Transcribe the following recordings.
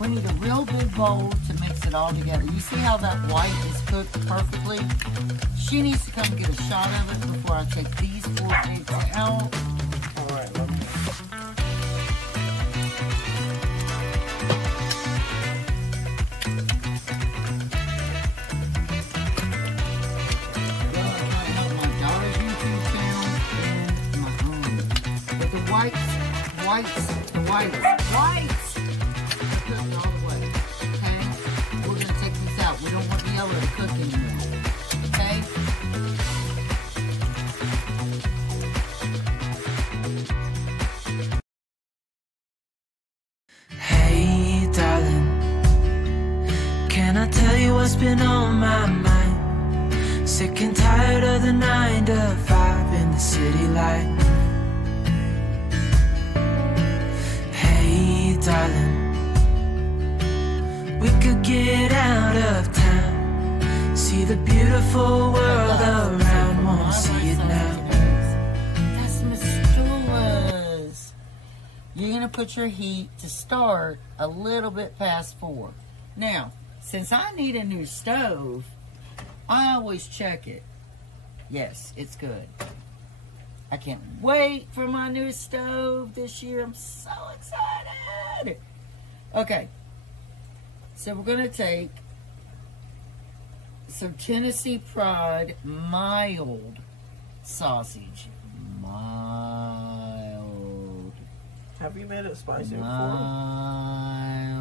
We need a real big bowl to mix it all together. You see how that white is cooked perfectly? She needs to come get a shot of it before I take these 4 eggs out. All right, love you. Whites. They're cooking all the way. Okay? We're going to take these out. We don't want the yellow to cook anymore. Okay? Hey, darling, can I tell you what's been on my mind? Sick and tired of the 9 to 5 in the city light. Darling, we could get out of town, see the beautiful world around. Wanna see it now? That's Mistulas. You're gonna put your heat to start a little bit past 4. Now, since I need a new stove, I always check it. Yes, it's good. I can't wait for my new stove this year. I'm so excited. Okay. So we're going to take some Tennessee Pride mild sausage. Mild. Have you made it spicy before? Mild.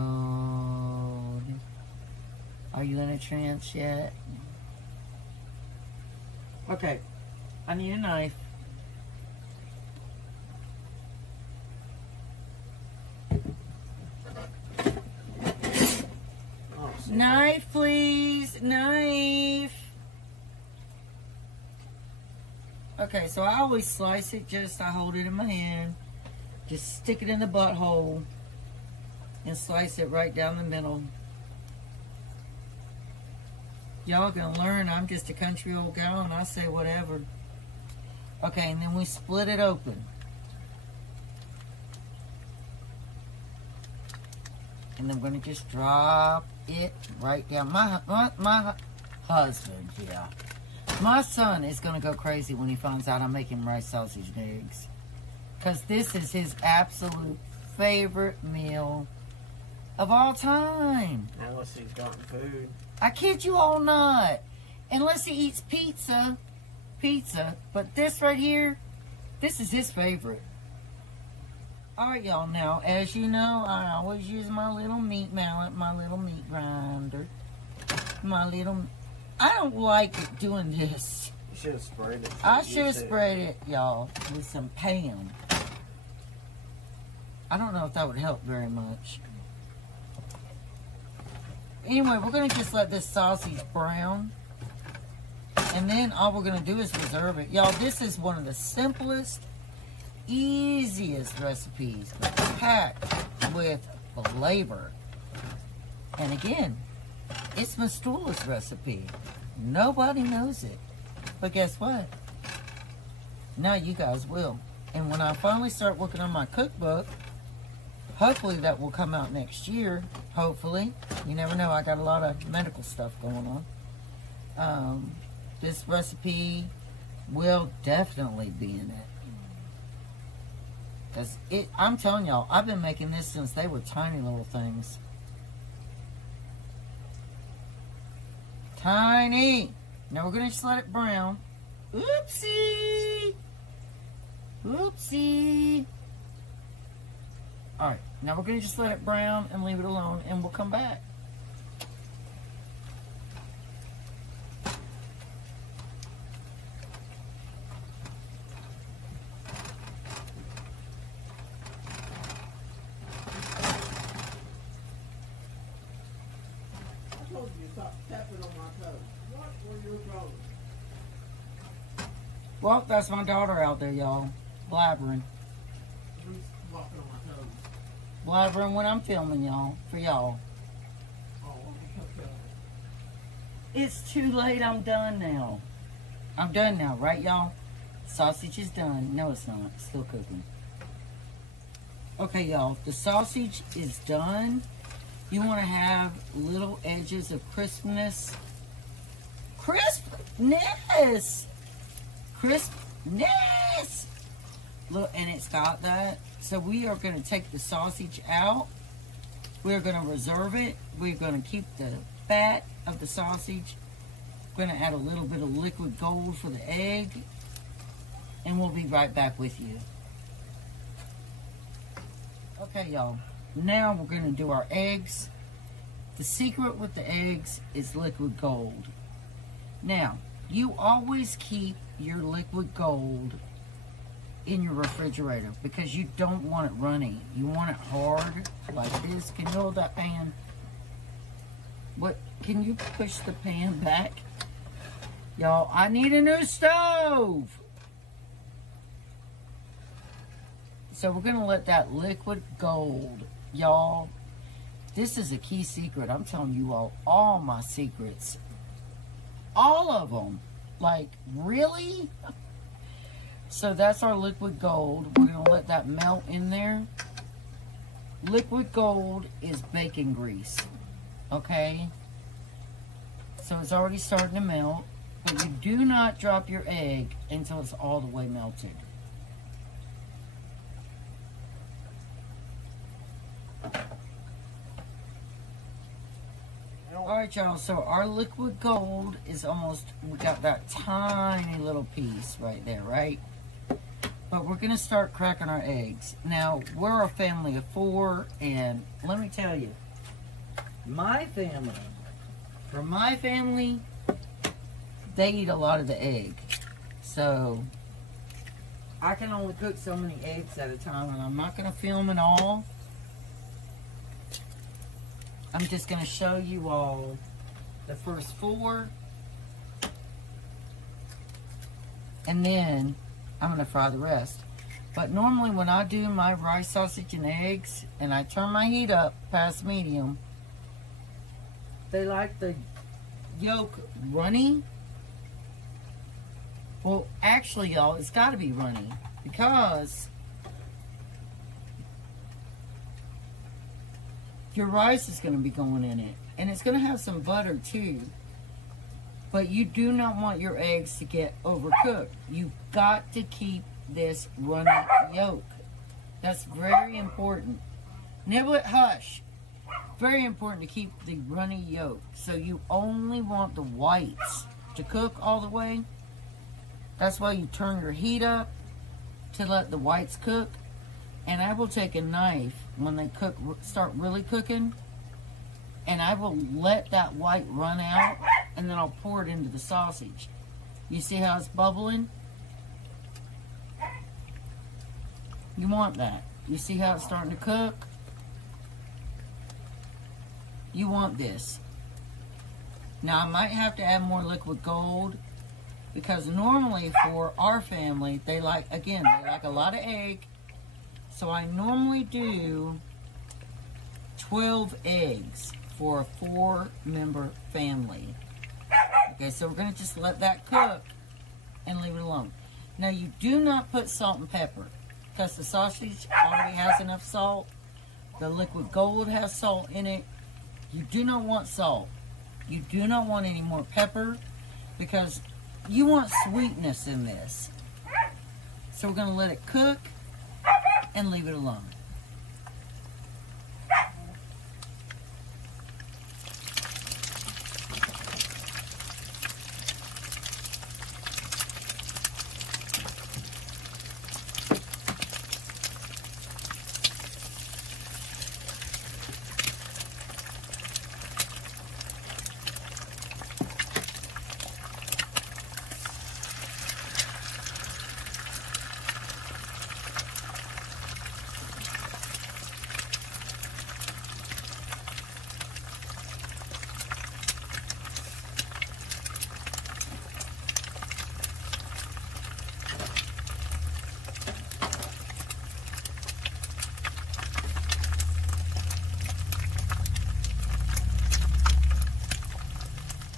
Are you in a trance yet? Okay. I need a knife. Knife, please. Knife. Okay, so I always slice it. I hold it in my hand. Just stick it in the butthole and slice it right down the middle. Y'all gonna learn I'm just a country old gal and I say whatever. Okay, and then we split it open. And then we're gonna just drop it right down. My husband, yeah. My son is gonna go crazy when he finds out I'm making rice, sausage, and eggs. Because this is his absolute favorite meal of all time. Unless he's gotten food. I kid you all not. Unless he eats pizza. But this right here, this is his favorite. Alright, y'all, now, as you know, I always use my little meat mallet, my little meat grinder. I don't like doing this. You should have sprayed it. I should have sprayed it, y'all, with some Pam. I don't know if that would help very much. Anyway, we're going to just let this sausage brown. And then all we're going to do is reserve it. Y'all, this is one of the simplest, easiest recipes, but packed with flavor. And again, it's Mistula's recipe. Nobody knows it. But guess what? Now you guys will. And when I finally start working on my cookbook, hopefully that will come out next year. Hopefully. You never know. I got a lot of medical stuff going on. This recipe will definitely be in it. Because I'm telling y'all, I've been making this since they were tiny little things. Tiny. Now we're going to just let it brown. Oopsie. Oopsie. Alright, now we're going to just let it brown and leave it alone, and we'll come back. Well, that's my daughter out there, y'all. Blabbering. Blabbering when I'm filming, y'all. For y'all. It's too late. I'm done now. I'm done now, right, y'all? Sausage is done. No, it's not. It's still cooking. Okay, y'all, the sausage is done. You want to have little edges of crispness. Crispness! Look, and it's got that. So we are going to take the sausage out. We're going to reserve it. We're going to keep the fat of the sausage. We're going to add a little bit of liquid gold for the egg. And we'll be right back with you. Okay, y'all. Now we're going to do our eggs. The secret with the eggs is liquid gold. Now, you always keep your liquid gold in your refrigerator because you don't want it runny. You want it hard like this. Can you hold that pan? What? Can you push the pan back? Y'all, I need a new stove. So we're going to let that liquid gold, y'all, this is a key secret. I'm telling you all my secrets. All of them. Like, really? So that's our liquid gold. We're going to let that melt in there. Liquid gold is bacon grease. Okay? So it's already starting to melt. But you do not drop your egg until it's all the way melted. Alright, y'all, so our liquid gold is almost, we got that tiny little piece right there, right? But we're going to start cracking our eggs. Now, we're a family of 4, and let me tell you, for my family, they eat a lot of the egg. So, I can only cook so many eggs at a time, and I'm not going to film it all. I'm just going to show you all the first 4. And then I'm going to fry the rest. But normally when I do my rice, sausage, and eggs, and I turn my heat up past medium, they like the yolk runny. Well, actually, y'all, it's got to be runny because your rice is going to be going in it. And it's going to have some butter too. But you do not want your eggs to get overcooked. You've got to keep this runny yolk. That's very important. Niblet, hush. Very important to keep the runny yolk. So you only want the whites to cook all the way. That's why you turn your heat up to let the whites cook. And I will take a knife when they start really cooking, and I will let that white run out, and then I'll pour it into the sausage. You see how it's bubbling? You want that. You see how it's starting to cook? You want this. Now, I might have to add more liquid gold, because normally for our family, they like a lot of egg. So I normally do 12 eggs for a 4-member family. Okay, so we're going to just let that cook and leave it alone. Now, you do not put salt and pepper because the sausage already has enough salt. The liquid gold has salt in it. You do not want salt. You do not want any more pepper because you want sweetness in this. So we're going to let it cook and leave it alone.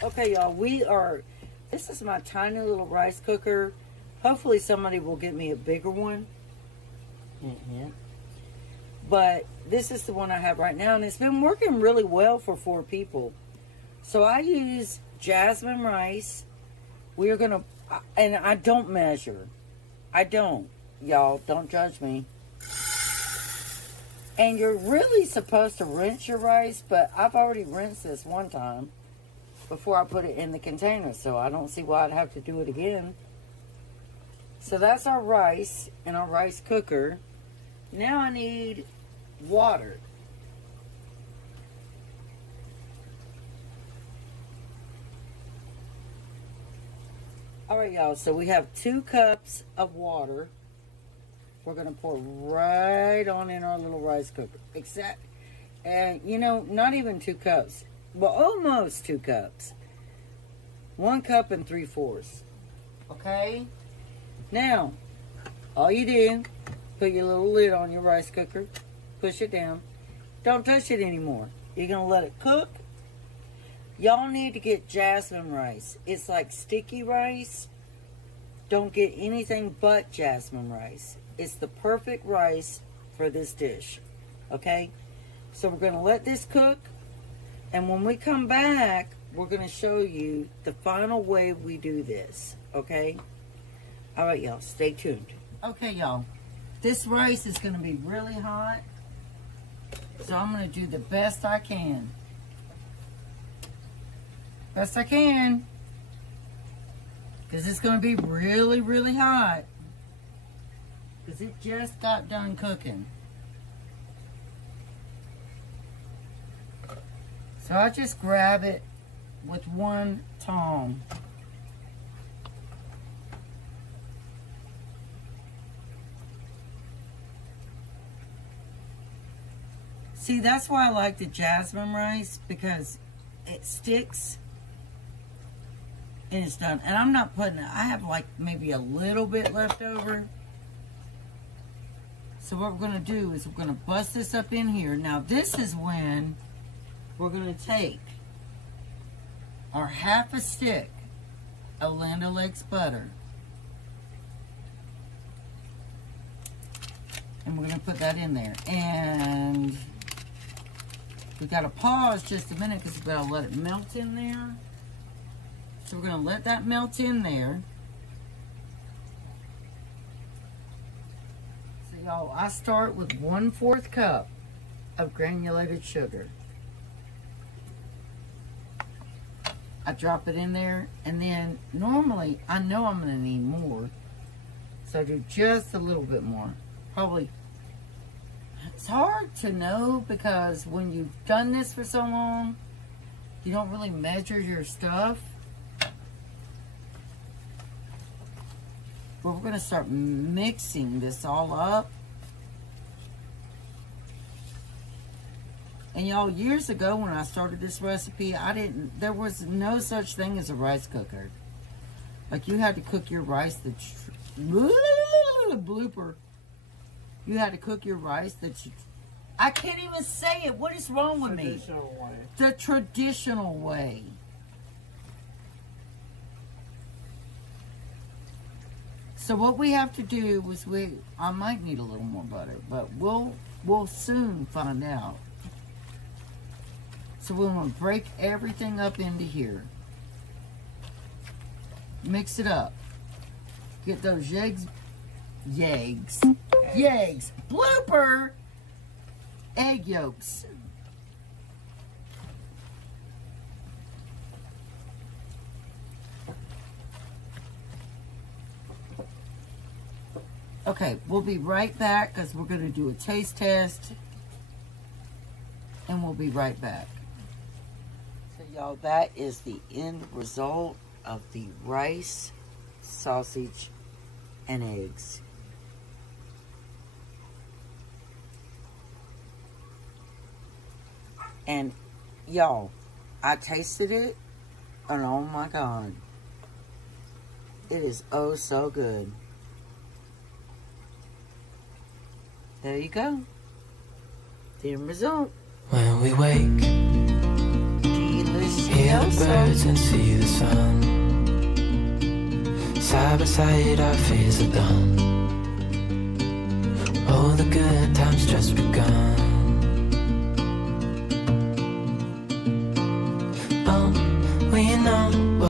Okay, y'all, this is my tiny little rice cooker. Hopefully somebody will get me a bigger one. But this is the one I have right now, and it's been working really well for 4 people. So I use Jasmine Rice. We are going to, and I don't measure. I don't. Y'all, don't judge me. And you're really supposed to rinse your rice, but I've already rinsed this one time before I put it in the container, so I don't see why I'd have to do it again. So that's our rice in our rice cooker. Now I need water. Alright, y'all, so we have 2 cups of water. We're going to pour right on in our little rice cooker. And, you know, not even 2 cups. Well, almost 2 cups. 1 cup and 3/4. Okay? Now, all you do, put your little lid on your rice cooker. Push it down. Don't touch it anymore. You're going to let it cook. Y'all need to get jasmine rice. It's like sticky rice. Don't get anything but jasmine rice. It's the perfect rice for this dish. Okay? So we're going to let this cook. And when we come back, we're going to show you the final way we do this. Okay? Alright, y'all. Stay tuned. Okay, y'all. This rice is going to be really hot. So I'm going to do the best I can. Best I can. Because it's going to be really, really hot. Because it just got done cooking. So I just grab it with one tong. See, that's why I like the jasmine rice, because it sticks and it's done. And I'm not putting it, I have like maybe a little bit left over. So what we're going to do is we're going to bust this up in here. Now this is when we're going to take our half a stick of Land O'Lakes butter. And we're going to put that in there. And we got to pause just a minute because we've got to let it melt in there. So we're going to let that melt in there. So y'all, I start with 1/4 cup of granulated sugar. I drop it in there, and then normally I know I'm going to need more, so I do just a little bit more. Probably, it's hard to know because when you've done this for so long, you don't really measure your stuff. But we're going to start mixing this all up. And y'all, years ago when I started this recipe, there was no such thing as a rice cooker. Like, you had to cook your rice blooper. You had to cook your rice I can't even say it. What is wrong with me? Traditional way. The traditional way. So what we have to do is I might need a little more butter, but we'll soon find out. So we're going to break everything up into here. Mix it up. Get those yeggs, blooper, egg yolks. Okay, we'll be right back because we're going to do a taste test. And we'll be right back. So y'all, that is the end result of the rice, sausage, and eggs. And y'all, I tasted it, and oh my God, it is oh so good. There you go. The end result. When we wake, Delicious. hear the birds and see the sun. Side by side our fears are done. Oh, the good times just begun.